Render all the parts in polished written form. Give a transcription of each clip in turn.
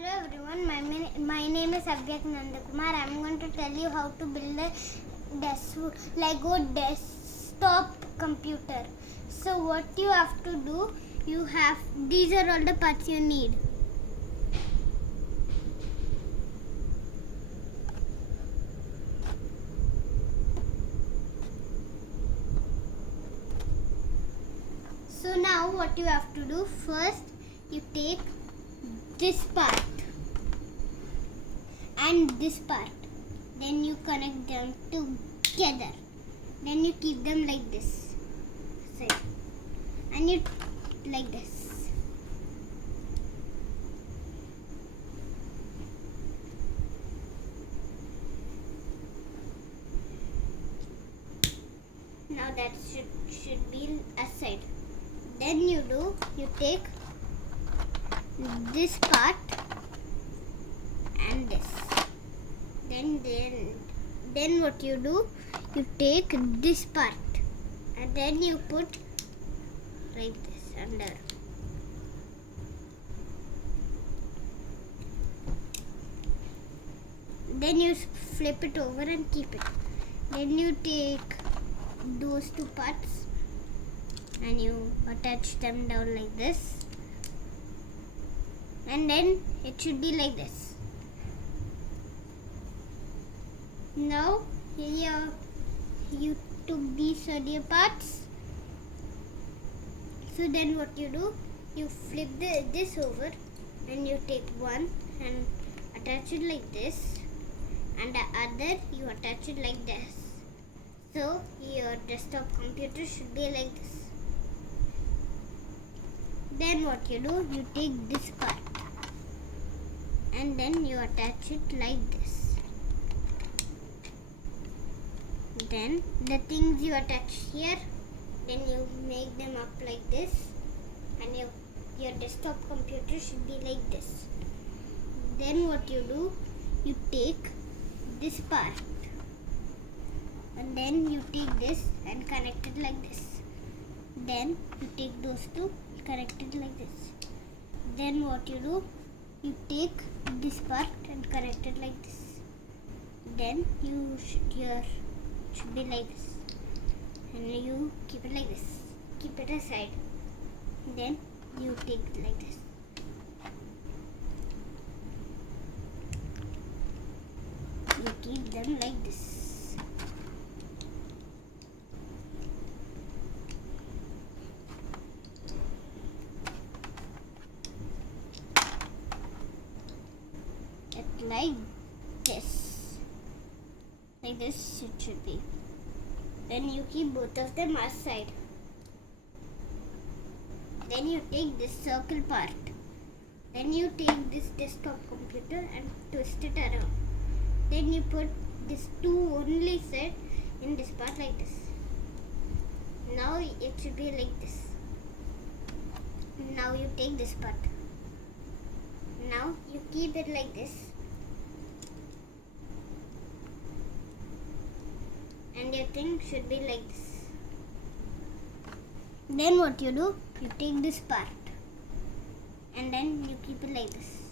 Hello everyone, my name is Avyak Nandakumar. I am going to tell you how to build a Lego desktop computer. So what you have to do, these are all the parts you need. So now what you have to do, first you take this part and this part, then you connect them together, then you keep them like this side, and you like this. Now that should be aside. Then you take this part and this. Then what you do, you take this part and then you put like this under. Then you flip it over and keep it. Then you take those two parts and you attach them down like this, and then it should be like this. Now here you took these earlier parts, so then what you do, you flip this over, then you take one and attach it like this, and the other you attach it like this. So your desktop computer should be like this. Then what you do, you take this part and then you attach it like this. Then the things you attach here, then you make them up like this, and your desktop computer should be like this. Then what you do, you take this part and then you take this and connect it like this. Then you take those two, connect it like this. Then what you do, you take this part and connect it like this. Then your should be like this, and you keep it like this. Keep it aside. Then you take it like this. You keep them like this. Like this it should be. Then you keep both of them aside. Then you take this circle part, then you take this desktop computer and twist it around. Then you put this two only side in this part like this. Now it should be like this. Now you take this part. Now you keep it like this, and your thing should be like this. Then what you do, you take this part and then you keep it like this.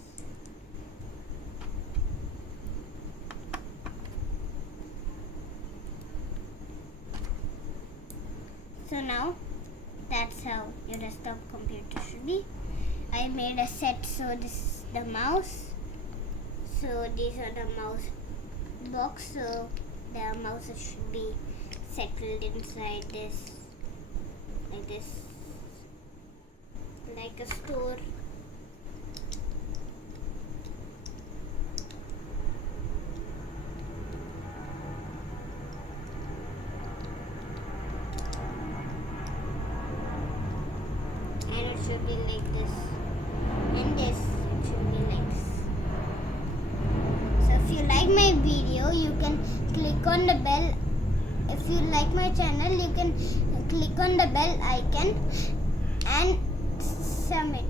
So now that's how your desktop computer should be. I made a set, so this is the mouse. So these are the mouse box. So the mouse should be settled inside this, like a store. And it should be like this. And this, it should be like this. So if you like my video, you can click on the bell. If you like my channel, you can click on the bell icon and submit.